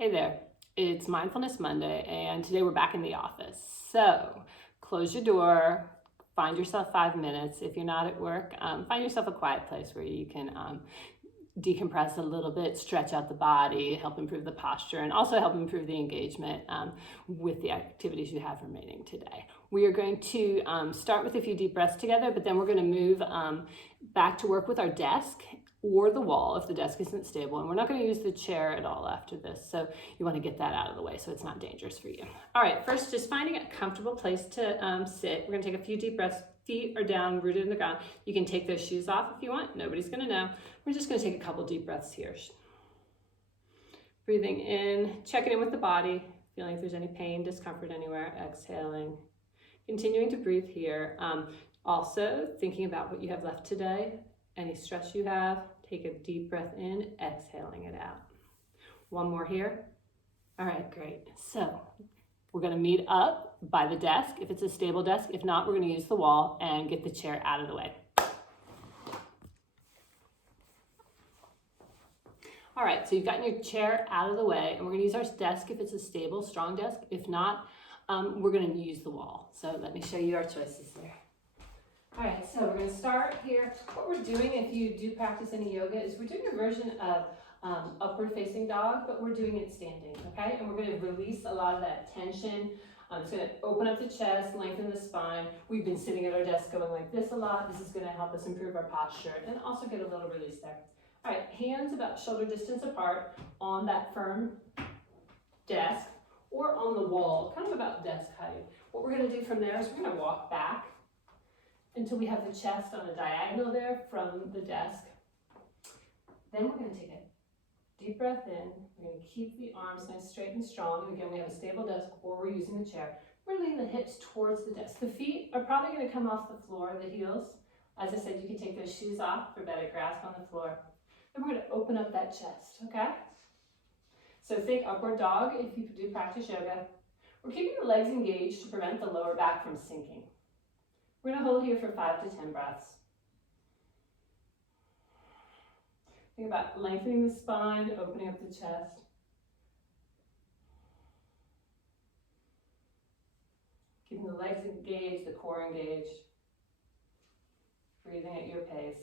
Hey there, it's Mindfulness Monday, and today we're back in the office. So close your door, find yourself 5 minutes. If you're not at work, find yourself a quiet place where you can decompress a little bit, stretch out the body, help improve the posture, and also help improve the engagement with the activities you have remaining today. We are going to start with a few deep breaths together, but then we're going to move back to work with our desk or the wall if the desk isn't stable. And we're not going to use the chair at all after this. So you want to get that out of the way so it's not dangerous for you. All right, first just finding a comfortable place to sit. We're going to take a few deep breaths. Feet are down, rooted in the ground. You can take those shoes off if you want. Nobody's going to know. We're just going to take a couple deep breaths here. Breathing in, checking in with the body, feeling if there's any pain, discomfort anywhere. Exhaling. Continuing to breathe here. Also thinking about what you have left today. Any stress you have, take a deep breath in, exhaling it out. One more here. All right, great. So we're going to meet up by the desk if it's a stable desk. If not, we're going to use the wall and get the chair out of the way. All right, so you've gotten your chair out of the way, and we're going to use our desk if it's a stable, strong desk. If not, we're going to use the wall. So let me show you our choices there. All right, so we're going to start here. What we're doing, if you do practice any yoga, is we're doing a version of upward facing dog, but we're doing it standing, okay? And we're going to release a lot of that tension. It's going to open up the chest, lengthen the spine. We've been sitting at our desk going like this a lot. This is going to help us improve our posture and also get a little release there. All right, hands about shoulder distance apart on that firm desk or on the wall, kind of about desk height. What we're going to do from there is we're going to walk back until we have the chest on a diagonal there from the desk. Then we're going to take a deep breath in. We're going to keep the arms nice, straight and strong. And again, we have a stable desk or we're using the chair. We're leaning the hips towards the desk. The feet are probably going to come off the floor, the heels. As I said, you can take those shoes off for better grasp on the floor. Then we're going to open up that chest, okay? So think upward dog if you do practice yoga. We're keeping the legs engaged to prevent the lower back from sinking. We're going to hold here for 5 to 10 breaths. Think about lengthening the spine, opening up the chest. Keeping the legs engaged, the core engaged. Breathing at your pace.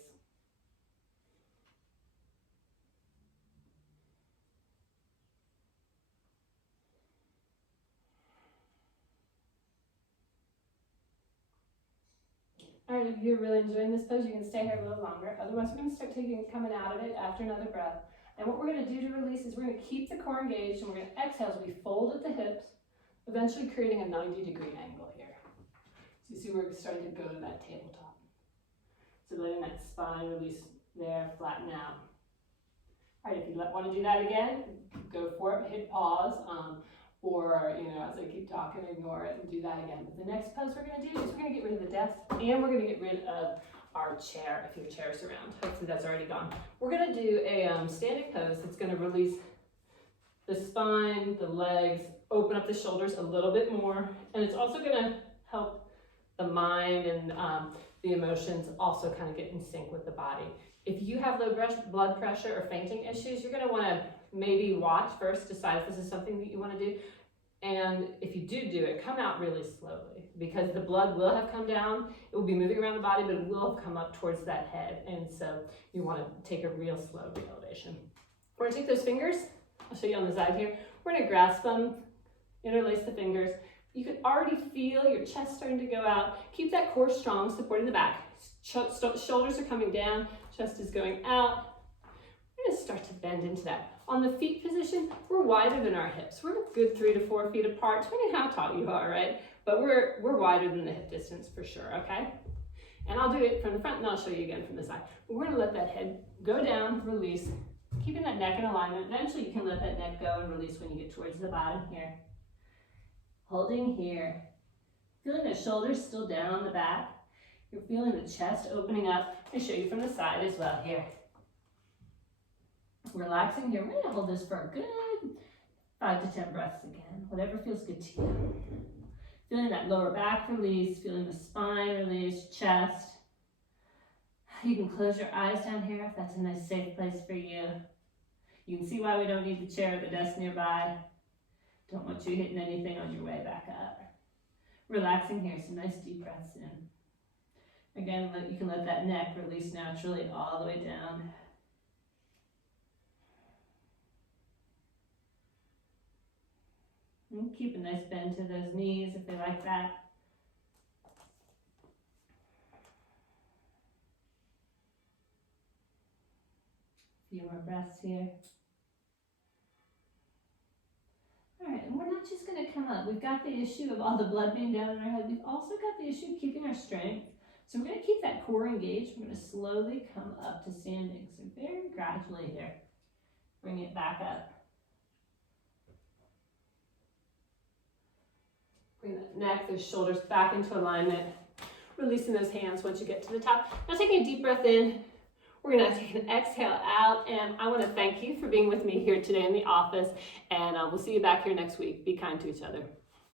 All right, if you're really enjoying this pose, you can stay here a little longer. Otherwise, we're going to start coming out of it after another breath. And what we're going to do to release is we're going to keep the core engaged and we're going to exhale as we fold at the hips, eventually creating a 90-degree angle here. So you see we're starting to go to that tabletop. So letting that spine release there, flatten out. All right, if you want to do that again, go for it, hit pause. Or, as I keep talking, ignore it and do that again. But the next pose we're going to do is we're going to get rid of the desk and we're going to get rid of our chair if your chair is around. Hopefully that's already gone. We're going to do a standing pose that's going to release the spine, the legs, open up the shoulders a little bit more. And it's also going to help the mind and the emotions also kind of get in sync with the body. If you have low blood pressure or fainting issues, you're going to want to maybe watch first, decide if this is something that you want to do. And if you do it, come out really slowly because the blood will have come down. It will be moving around the body, but it will have come up towards that head. And so you want to take a real slow re-elevation. We're going to take those fingers. I'll show you on the side here. We're going to grasp them, interlace the fingers. You can already feel your chest starting to go out. Keep that core strong, supporting the back. Shoulders are coming down, chest is going out. We're going to start to bend into that. On the feet position, we're wider than our hips. We're a good 3 to 4 feet apart, depending on how tall you are, right? But we're wider than the hip distance for sure, okay? And I'll do it from the front and I'll show you again from the side. We're going to let that head go down, release, keeping that neck in alignment. Eventually you can let that neck go and release when you get towards the bottom here. Holding here. Feeling the shoulders still down on the back. You're feeling the chest opening up. I'll show you from the side as well here. Relaxing here. We're going to hold this for a good 5 to 10 breaths again. Whatever feels good to you. Feeling that lower back release. Feeling the spine release, chest. You can close your eyes down here if that's a nice safe place for you. You can see why we don't need the chair or the desk nearby. Don't want you hitting anything on your way back up. Relaxing here, some nice deep breaths in. Again, you can let that neck release naturally all the way down. And keep a nice bend to those knees if they like that. A few more breaths here. All right, and we're not just going to come up. We've got the issue of all the blood being down in our head. We've also got the issue of keeping our strength. So we're going to keep that core engaged. We're going to slowly come up to standing. So very gradually here. Bring it back up. Bring that neck, those shoulders back into alignment. Releasing those hands once you get to the top. Now taking a deep breath in. We're going to take an exhale out, and I want to thank you for being with me here today in the office, and we'll see you back here next week. Be kind to each other.